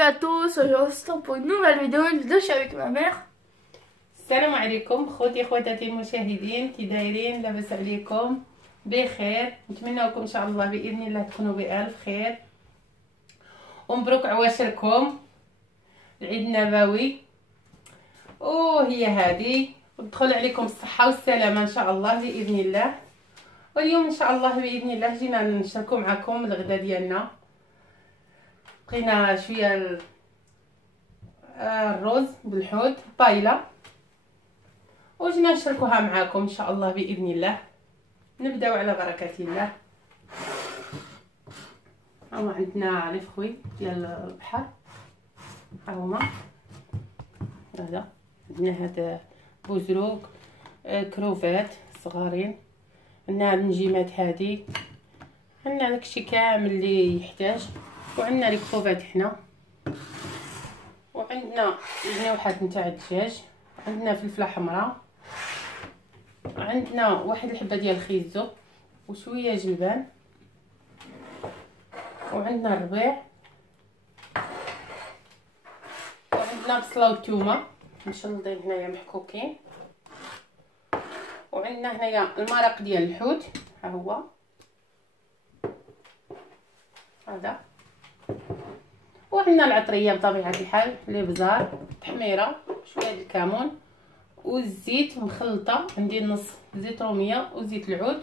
à tous, aujourd'hui on se retrouve pour une nouvelle vidéo, je suis avec ma mère. السلام عليكم خوتي خواتاتي المشاهدين، كي دايرين؟ لاباس عليكم؟ بخير، نتمنىكم ان شاء الله باذن الله تكونوا بالف خير ومبروك عواشركم العيد النبوي. وهي هذه ودخل عليكم الصحه والسلامه ان شاء الله باذن الله. واليوم ان شاء الله باذن الله جينا نشاركوا معكم الغدا ديالنا. بقينا شويه الرز بالحوت بايله وجينا نشاركوها معاكم ان شاء الله باذن الله. نبداو على بركه الله. هما عندنا لي فخوي ديال البحر، ها هما هذا عندنا هذا بوزروك، كروفات صغارين، عندنا النجيمات هذه، عندنا داكشي كامل اللي يحتاج، وعندنا لي كروفات حنا، وعندنا جناوحات نتاع الدجاج، عندنا فلفله حمراء، عندنا واحد الحبه ديال الخيزو وشويه جلبان، وعندنا الربيع، وعندنا بصله وثومه مشلضين هنايا محكوكين، وعندنا هنايا المرق ديال الحوت ها هو هذا، وعندنا العطريه بطبيعه الحال، الابزار، تحميره، شويه د الكمون والزيت مخلطه، عندي نص زيت روميه وزيت العود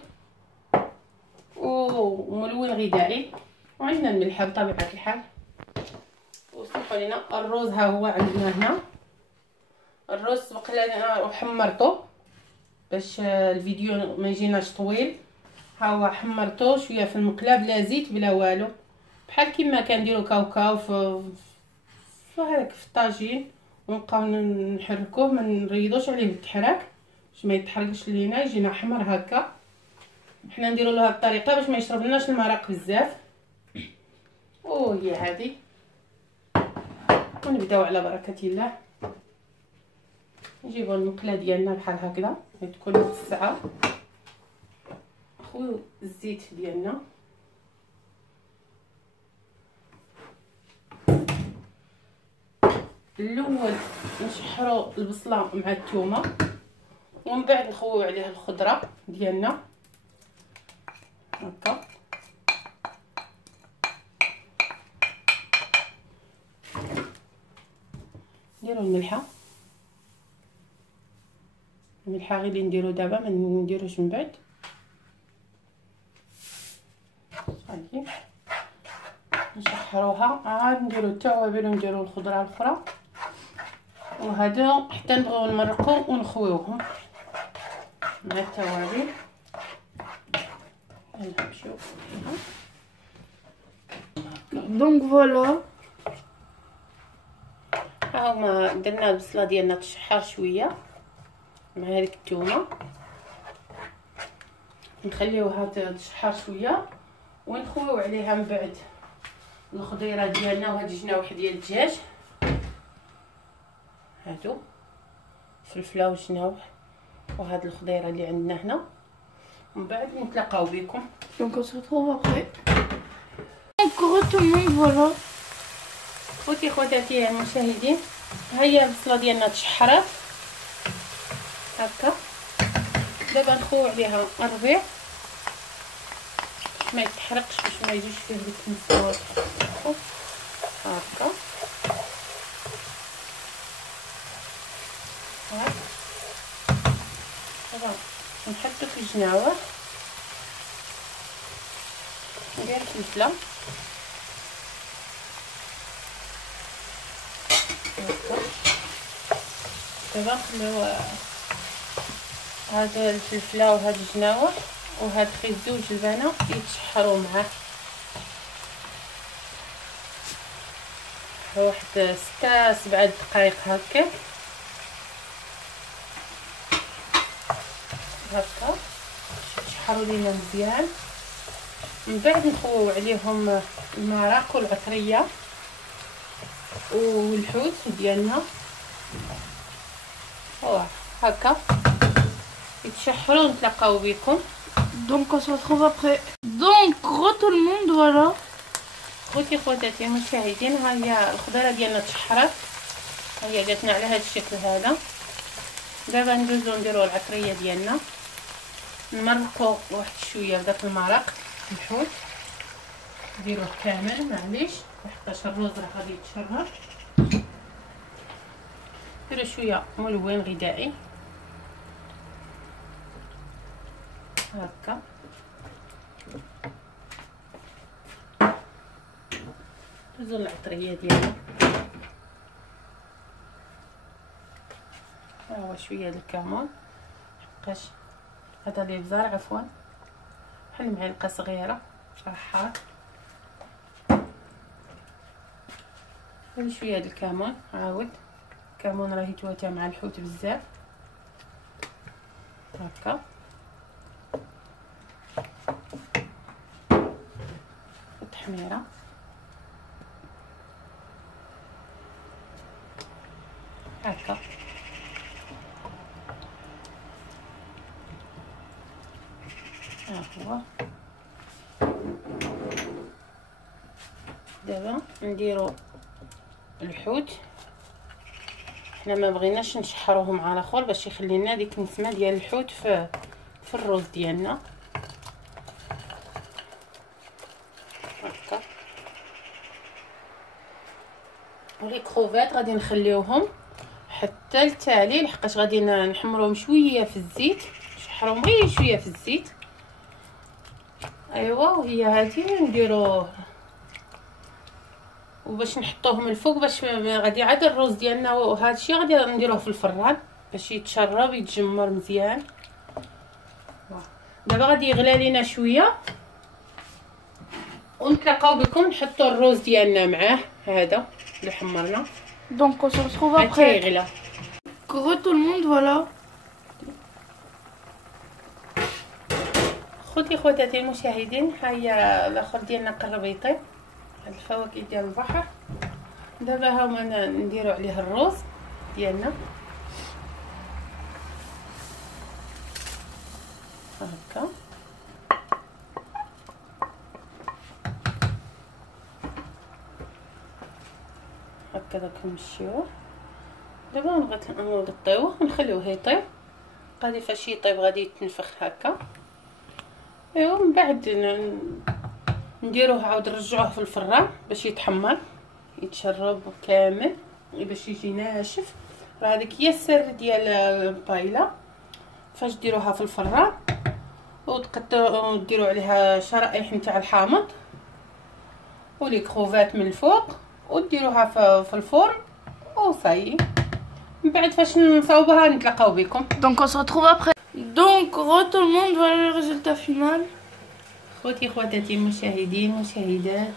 وملون غذائي، وعندنا الملح بطبيعه الحال. وسمحوا لنا الرز ها هو عندنا هنا. الرز سبق لنا وحمرته باش الفيديو ما يجيناش طويل. ها هو حمرته شويه في المقله بلا زيت بلا والو، بحال كيما كنديروا كاوكاو في هذاك في الطاجين، ونبقاو نحركوه ما نريضوش عليه بالتحراك باش ما يتحرقش لينا يجينا احمر هكا. حنا نديروا له هذه الطريقه باش ما يشربلناش المرق بزاف. وهي هذه، ونبداو على بركه الله. نجيبوا المقله ديالنا بحال هكذا تكون متسعه، نخويو الزيت ديالنا، الاول نشحروا البصله مع الثومه، ومن بعد نخويو عليها الخضره ديالنا هكا. نديرو الملحه غير اللي نديرو دابا، ما نديروش من بعد. هادي نشحروها، عاد نديرو التوابل ونديرو الخضره الاخرى، وهذا حتى نبغيو نمرقو ونخويوهم مع التوابل. نمشيو Donc voilà. ها هما درنا البصله ديالنا تشحر شويه مع هذيك الثومه، نخليوها تشحر شويه ونخويو عليها من بعد الخضيره ديالنا وهاد الجناوح ديال الدجاج هادو، فلفله وجناوح وهاد الخضيره اللي عندنا هنا، ومن بعد نتلاقاو بكم. Donc on se retrouve après. Encore tout le monde, voilà. خوتي خواتاتي المشاهدين، ها هي البصله ديالنا تشحرات هكا. دابا نخويو عليها الربيع باش ما يتحرقش، باش ما يجيش فيه ديك المستوى هكا. دابا نحطو في الجناوح، ندير الفلفله دابا نخليو هاد الفلفله وهاد الجناوح وهاد الخيزو والجلبانه يتشحروا معاه واحد 6-7 دقائق هكا يتشحروا لينا مزيان. من بعد نخويو عليهم المرق والعطريه والحوت ديالنا هكا يتشحروا ونتلاقاو بكم. Donc on se retrouve après. Donc gros tout le monde, voilà. خوتي خواتاتي المشاهدين، ها هي الخضيره ديالنا تشحرات، ها هي جاتنا على هذا الشكل هذا. دابا ندوزو نديرو العطريه ديالنا، نمرقو واحد شويه بداك المرق الحوت، نديروه كامل معليش لحقاش الرز راه غادي يتشرب. نديرو شويه ملون غذائي هكا، ندوزو العطريه ديالنا، ها هو شويه د الكمون حقاش هذا الابزار عفوا بحال معلقه صغيره رحار، شويه د الكمون. عاود الكمون راه يتواتى مع الحوت بزاف هكا، التحميره هكا. ها هو دابا نديرو الحوت، حنا ما بغيناش نشحروه مع الاخر باش يخلي لنا ديك النسمه ديال الحوت في الرز ديالنا هكا. ولي كروفات غادي نخليوهم حتى التالي لحقاش غادي نحمروهم شويه في الزيت، نشحروهم غير شويه في الزيت. ايوا وهي هذه نديروه وباش نحطوهم الفوق باش غادي عاد الرز ديالنا وهذا الشيء غادي نديروه في الفران باش يتشرب يتجمر مزيان. دابا غادي يغلى لينا شويه ونتلاقاو بكم نحطوا الرز ديالنا معاه هذا اللي حمرنا. Donc on se retrouve حتى après. يغلى. Coucou tout le monde, voilà. خوتي خواتاتي المشاهدين، ها هي الاخر ديالنا قرب يطيب، هاد الفواكه ديال البحر. دابا ها هما نديرو عليه الرز ديالنا هكا، هكذا كنمشيوه. دابا نغطيوه ونخليوه يطيب، غادي فاش يطيب غادي يتنفخ هكا. ايوا من بعد نديروه عاود نرجعوه في الفران باش يتحمر يتشرب كامل باش يجي ناشف. راه هذيك هي السر ديال البايله، فاش ديروها في الفران وديروا عليها شرائح نتاع الحامض ولي كروفات من الفوق وديروها في الفرن وصاي. من بعد فاش نصاوبها نتلاقاو بكم. Donc on se retrouve après. Donc tout le monde, voilà le résultat final. خوتي خواتاتي المشاهدين والمشاهدات،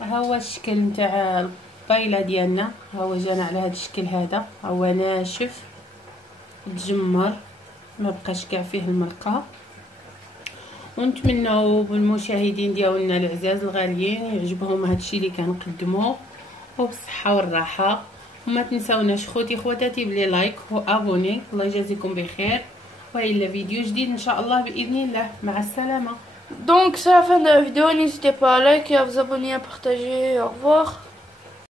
ها هو الشكل نتاع البايله ديالنا، ها هو جانا على هذا الشكل هذا، ها هو ناشف تجمر ما بقاش كاع فيه المرقه. ونتمنوا بالمشاهدين ديالنا العزاز الغاليين يعجبهم هذا الشيء اللي كنقدموه وبالصحه والراحه. وما تنساوناش خوتي خواتاتي بلي لايك وابوني. الله يجازيكم بخير، وإلى فيديو جديد ان شاء الله باذن الله. مع السلامه. Donc c'est la fin de la vidéo, n'hésitez pas à liker, à vous abonner, à partager, au revoir.